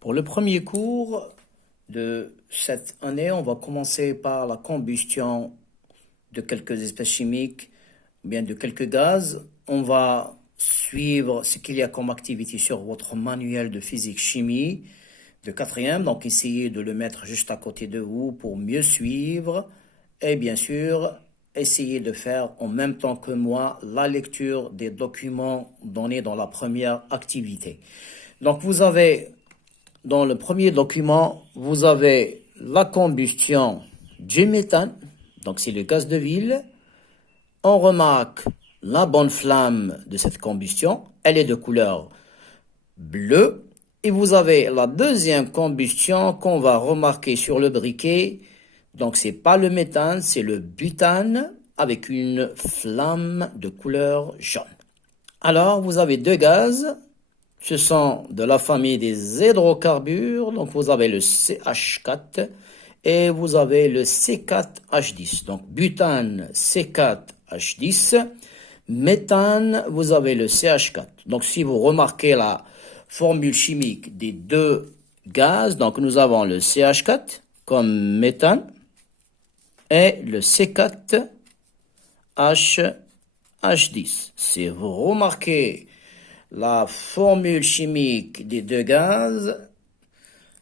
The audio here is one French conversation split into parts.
Pour le premier cours de cette année, on va commencer par la combustion de quelques espèces chimiques, ou bien de quelques gaz. On va suivre ce qu'il y a comme activité sur votre manuel de physique-chimie de quatrième. Donc, essayez de le mettre juste à côté de vous pour mieux suivre. Et bien sûr, essayez de faire en même temps que moi la lecture des documents donnés dans la première activité. Donc, dans le premier document, vous avez la combustion du méthane, donc c'est le gaz de ville. On remarque la bonne flamme de cette combustion, elle est de couleur bleue. Et vous avez la deuxième combustion qu'on va remarquer sur le briquet. Donc c'est pas le méthane, c'est le butane avec une flamme de couleur jaune. Alors vous avez deux gaz. Ce sont de la famille des hydrocarbures, donc vous avez le CH4 et vous avez le C4H10. Donc butane C4H10, méthane, vous avez le CH4. Donc si vous remarquez la formule chimique des deux gaz, donc nous avons le CH4 comme méthane et le C4H10. Si vous remarquez la formule chimique des deux gaz,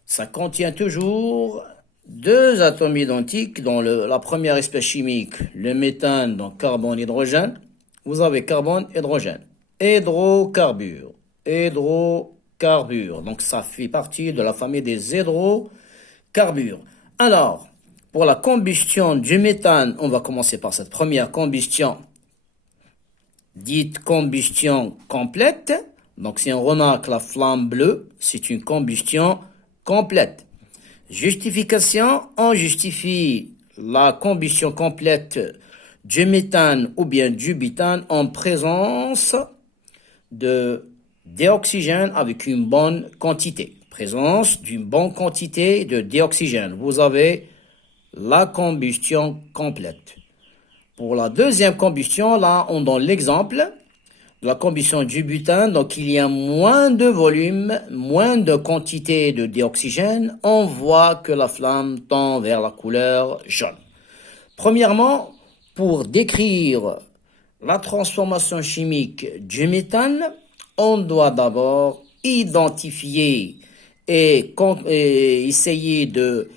ça contient toujours deux atomes identiques dans la première espèce chimique, le méthane, donc carbone-hydrogène. Vous avez carbone-hydrogène. Hydrocarbures. Hydrocarbures. Donc ça fait partie de la famille des hydrocarbures. Alors, pour la combustion du méthane, on va commencer par cette première combustion dite combustion complète. Donc si on remarque la flamme bleue, c'est une combustion complète. Justification, on justifie la combustion complète du méthane ou bien du butane en présence de dioxygène avec une bonne quantité. Présence d'une bonne quantité de dioxygène. Vous avez la combustion complète. Pour la deuxième combustion, là, on donne l'exemple de la combustion du butane. Donc, il y a moins de volume, moins de quantité de dioxygène. On voit que la flamme tend vers la couleur jaune. Premièrement, pour décrire la transformation chimique du méthane, on doit d'abord identifier et essayer de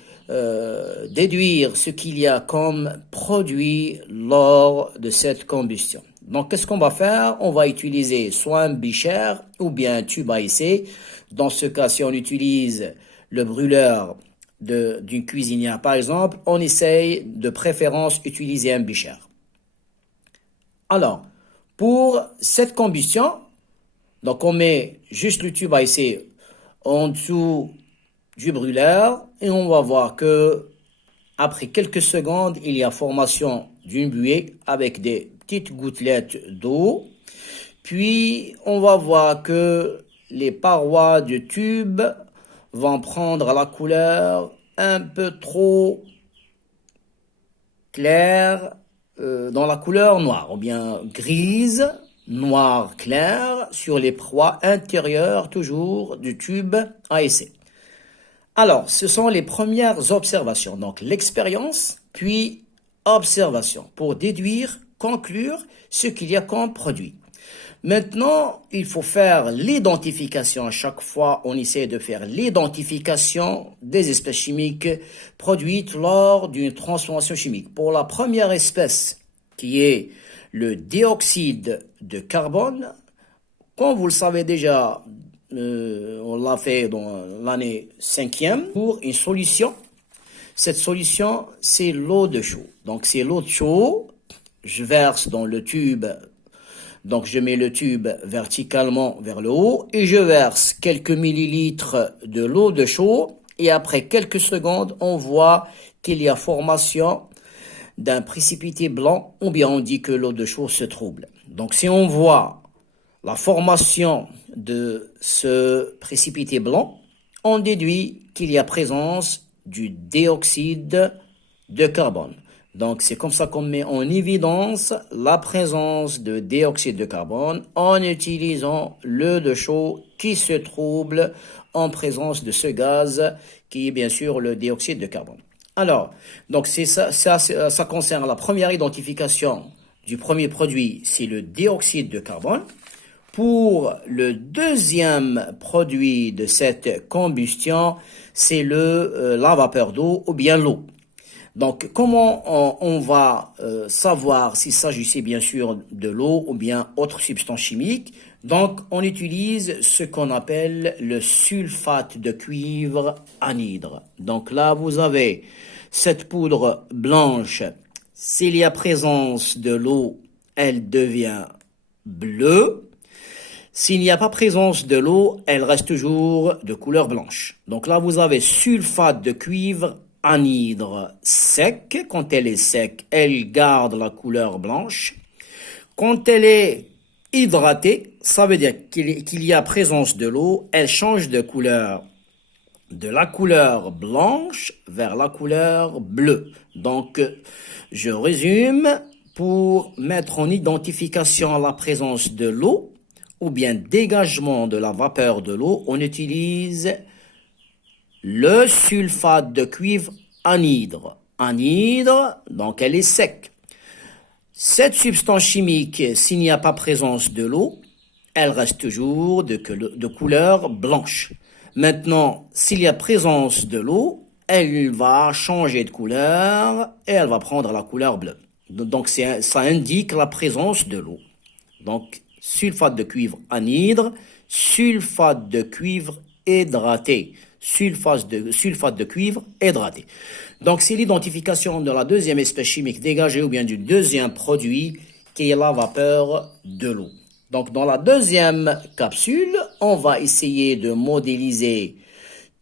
déduire ce qu'il y a comme produit lors de cette combustion. Donc, qu'est-ce qu'on va faire? On va utiliser soit un becher ou bien un tube à essai. Dans ce cas, si on utilise le brûleur d'une cuisinière, par exemple, on essaye de préférence utiliser un becher. Alors, pour cette combustion, donc on met juste le tube à essai en dessous du brûleur et on va voir que après quelques secondes, il y a formation d'une buée avec des petites gouttelettes d'eau. Puis, on va voir que les parois du tube vont prendre la couleur un peu trop claire, dans la couleur noire, ou bien grise, noir clair, sur les proies intérieures toujours du tube à essai. Alors, ce sont les premières observations. Donc, l'expérience, puis observation, pour déduire, conclure ce qu'il y a comme produit. Maintenant, il faut faire l'identification. À chaque fois, on essaie de faire l'identification des espèces chimiques produites lors d'une transformation chimique. Pour la première espèce, qui est le dioxyde de carbone, comme vous le savez déjà, on l'a fait dans l'année 5e pour une solution. Cette solution, c'est l'eau de chaud. Donc, c'est l'eau de chaud. Je verse dans le tube. Donc, je mets le tube verticalement vers le haut et je verse quelques millilitres de l'eau de chaud. Et après quelques secondes, on voit qu'il y a formation d'un précipité blanc ou bien on dit que l'eau de chaud se trouble. Donc, si on voit la formation de ce précipité blanc, on déduit qu'il y a présence du dioxyde de carbone. Donc, c'est comme ça qu'on met en évidence la présence de dioxyde de carbone en utilisant l'eau de chaud qui se trouble en présence de ce gaz qui est bien sûr le dioxyde de carbone. Alors, donc c'est ça concerne la première identification du premier produit, c'est le dioxyde de carbone. Pour le deuxième produit de cette combustion, c'est la vapeur d'eau ou bien l'eau. Donc, comment on va savoir s'il s'agissait bien sûr de l'eau ou bien autre substance chimique? Donc, on utilise ce qu'on appelle le sulfate de cuivre anhydre. Donc là, vous avez cette poudre blanche. S'il y a présence de l'eau, elle devient bleue. S'il n'y a pas présence de l'eau, elle reste toujours de couleur blanche. Donc là, vous avez sulfate de cuivre anhydre sec. Quand elle est sec, elle garde la couleur blanche. Quand elle est hydratée, ça veut dire qu'il y a présence de l'eau, elle change de couleur. De la couleur blanche vers la couleur bleue. Donc, je résume, pour mettre en identification la présence de l'eau, ou bien dégagement de la vapeur de l'eau, on utilise le sulfate de cuivre anhydre. Anhydre, donc elle est sec. Cette substance chimique, s'il n'y a pas présence de l'eau, elle reste toujours de couleur blanche. Maintenant, s'il y a présence de l'eau, elle va changer de couleur et elle va prendre la couleur bleue. Donc ça indique la présence de l'eau. Donc, sulfate de cuivre anhydre, sulfate de cuivre hydraté. Sulfate de cuivre hydraté. Donc, c'est l'identification de la deuxième espèce chimique dégagée ou bien du deuxième produit qui est la vapeur de l'eau. Donc, dans la deuxième capsule, on va essayer de modéliser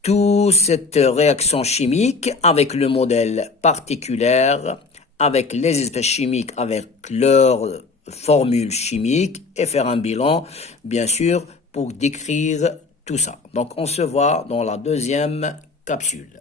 toute cette réaction chimique avec le modèle particulier, avec les espèces chimiques, avec leur formule chimique et faire un bilan, bien sûr, pour décrire tout ça. Donc, on se voit dans la deuxième capsule.